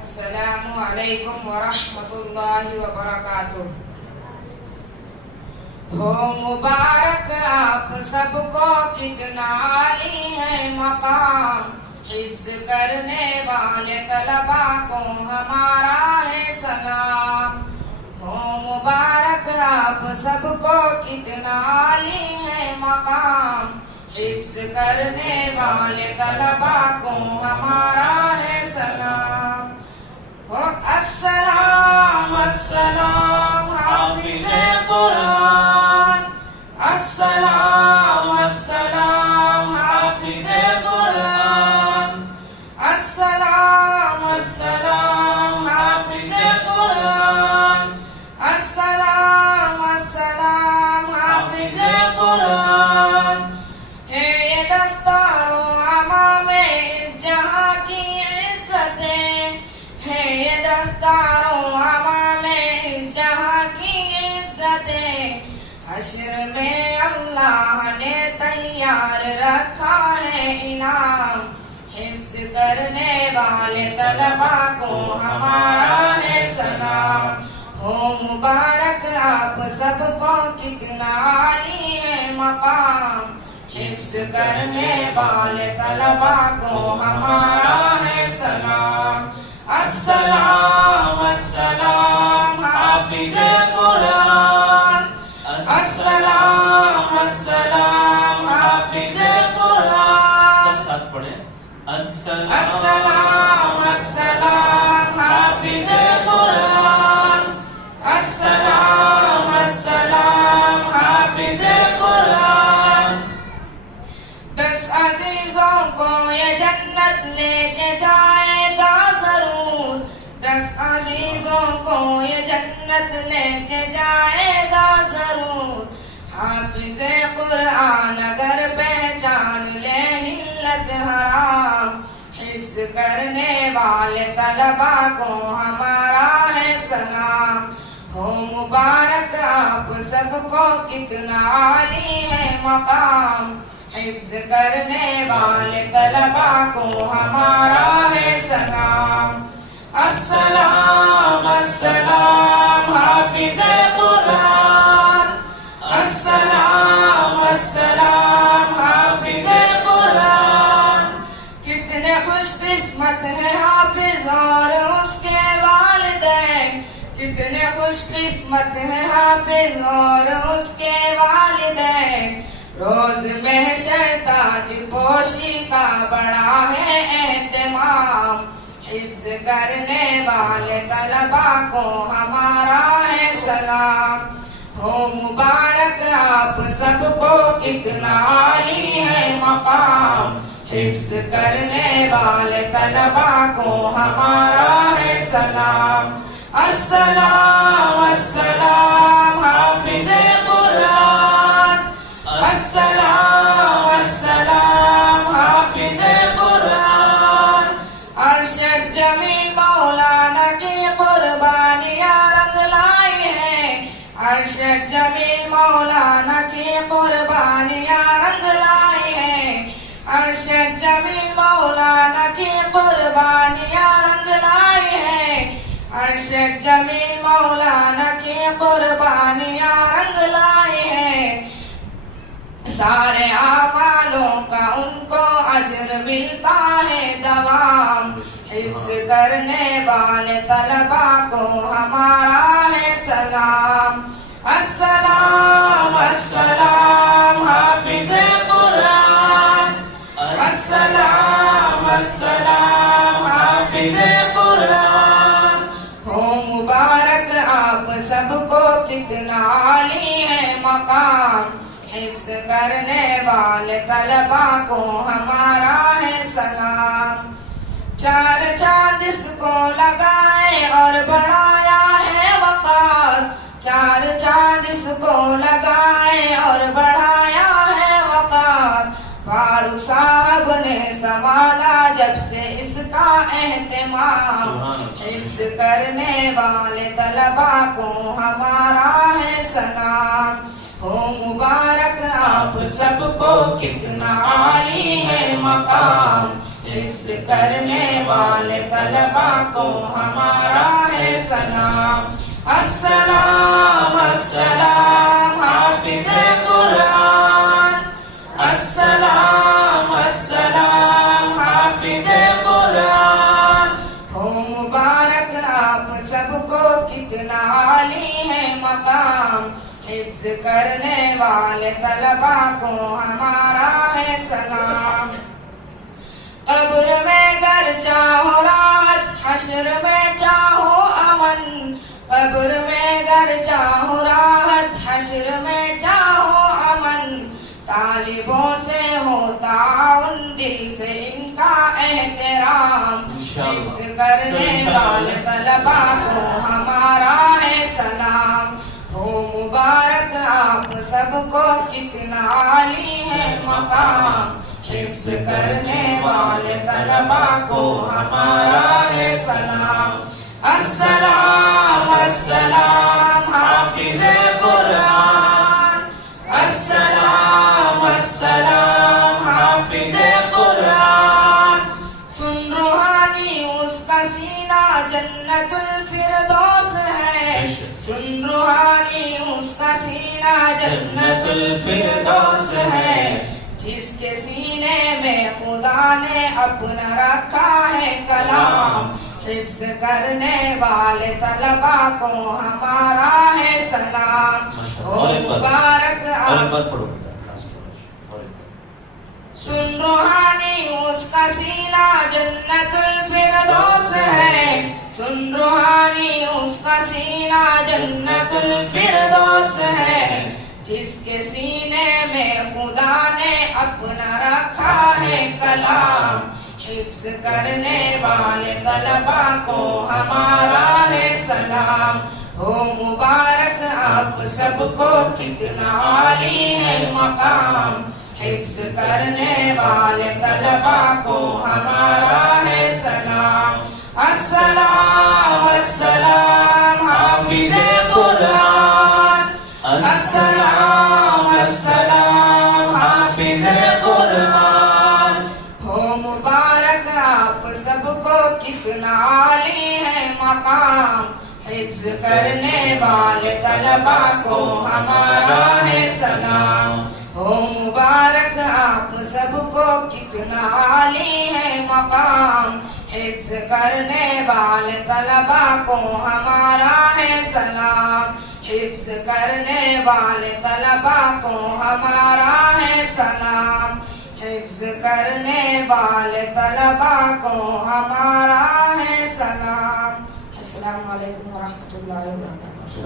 السلام علیکم ورحمۃ اللہ وبرکاتہ۔ ہو مبارک آپ سب کو، کتنا عالی ہے مقام، حفظ کرنے والے طلبا کو ہمارا ہے سلام۔ ہو مبارک آپ سب کو، کتنا عالی ہے مقام، حفظ کرنے والے طلبا کو ہمارا ہے سلام۔ السلام السلام حافظ قرآن، السلام السلام حافظ قرآن، السلام السلام حافظ قرآن، السلام السلام حافظ قرآن۔ ہے یہ دستار و عمام اس جہاں کی عزتیں، ہے یہ دستار و عمام اس جہاں کی عزتیں، حشر میں اللہ نے تیار رکھا ہے انعام، حفظ کرنے والے طلبا کو ہمارا ہے سلام۔ ہو مبارک آپ سب کو، کتنا عالی ہے مقام، حفظ کرنے والے طلبا کو ہمارا ہے سلام۔ السلام السلام حافظ قرآن، السلام السلام حافظ قرآن، سب ساتھ پڑھیں۔ السلام السلام حافظ قرآن، السلام السلام حافظ قرآن۔ 10 عزیزوں کو یہ جنت لے کے جائے گا ضرور، 10 عزیزوں کو یہ جنت لے کے جائے گا ضرور، حافظ قرآن اگر پہچان لے حلت حرام، حفظ کرنے والے طلبا کو ہمارا ہے سلام۔ ہو مبارک آپ سب کو، کتنا عالی ہے مقام، حفظ کرنے والے طلبا کو ہمارا ہے سلام۔ السلام السلام حافظ قرآن، السلام السلام حافظ قرآن۔ کتنے خوش قسمت ہیں حافظ اور اس کے والدین، کتنے خوش قسمت ہیں حافظ اور اس کے والدین، روز محشر تاج پوشی کا بڑا ہے اہتمام، حفظ کرنے والے طلبا کو ہمارا ہے سلام۔ ہو مبارک آپ سب کو، کتنا عالی ہے مقام، حفظ کرنے والے طلبا کو ہمارا ہے سلام۔ السلام السلام حافظ قرآن، السلام السلام حافظ قرآن۔ ارشد جمیل مولانا کی قربانیاں رنگ لائی ہیں، ارشد جمیل مولانا کی قربانیاں رنگ لائی ہیں، ارشد جمیل مولانا کی قربانیاں رنگ لائی ہیں، ارشد جمیل مولانا کی قربانیاں رنگ لائی ہیں۔ سارے اعمالوں کا ان کو اجر ملتا ہے دوام، حفظ کرنے والے طلبا کو ہمارا ہے سلام۔ السلام السلام حافظ قرآن، السلام السلام حافظ قرآن۔ ہو مبارک آپ سب کو، کتنا عالی ہے مقام، حفظ کرنے والے طلبا کو ہمارا ہے سلام۔ 4 چاند اس کو لگائے اور بڑھایا ہے وقار، 4 چاند اس کو لگائے اور بڑھایا ہے وقار، فاروق صاحب نے سنبھالا جب سے اس کا اہتمام، حفظ کرنے والے طلبا کو ہمارا ہے سلام۔ ہو مبارک آپ سب کو، کتنا عالی ہے مقام، حفظ کرنے والے طلبا کو ہمارا ہے سلام. السلام السلام حافظ قرآن، السلام السلام حافظ قرآن. ہو مبارک آپ سب کو کتنا عالی ہے مقام، حفظ کرنے والے طلبا کو ہمارا ہے سلام. قبر میں گر چاہو راحت، حشر میں چاہو امن، قبر میں گر چاہو راحت، حشر میں چاہو امن. طالبوں سے ہو تعاون، دل سے ان کا احترام، حفظ کرنے والے طلبا کو ہمارا ہے سلام. ہو مبارک آپ سب کو کتنا عالی ہے مقام، حفظ کرنے والے طلبا کو ہمارا ہے سلام. السلام السلام حافظ قرآن، السلام السلام حافظ قرآن. سن روحانی اس کا سینہ جنت الفردوس ہے، سن روحانی اس کا سینہ جنت الفردوس ہے. جس کے سینے میں خدا نے اپنا رکھا ہے کلام، حفظ کرنے والے طلبا کو ہمارا ہے سلام. ہو مبارک آپ. سن روحانی اس کا سینہ جنت الفردوس ہے، سن روحانی اس کا سینہ جنت الفردوس ہے. جس کے سینے میں خدا نے اپنا رکھا ہے کلام، حفظ کرنے والے طلبا کو ہمارا ہے سلام. ہو مبارک آپ سب کو کتنا عالی ہے مقام، حفظ کرنے والے طلبا کو ہمارا ہے سلام. السلام السلام حافظ قرآن، السلام السلام حافظ قرآن. ہو مبارک آپ سب کو کتنا عالی ہے مقام، حفظ کرنے والے طلبا کو ہمارا ہے سلام. ہو مبارک آپ سب کو کتنا عالی ہے مقام، حفظ کرنے والے طلبا کو ہمارا ہے سلام. حفظ کرنے والے طلبا کو ہمارا ہے سلام، حفظ کرنے والے طلبا کو ہمارا ہے سلام. السلام علیکم ورحمۃ اللہ وبرکاتہ.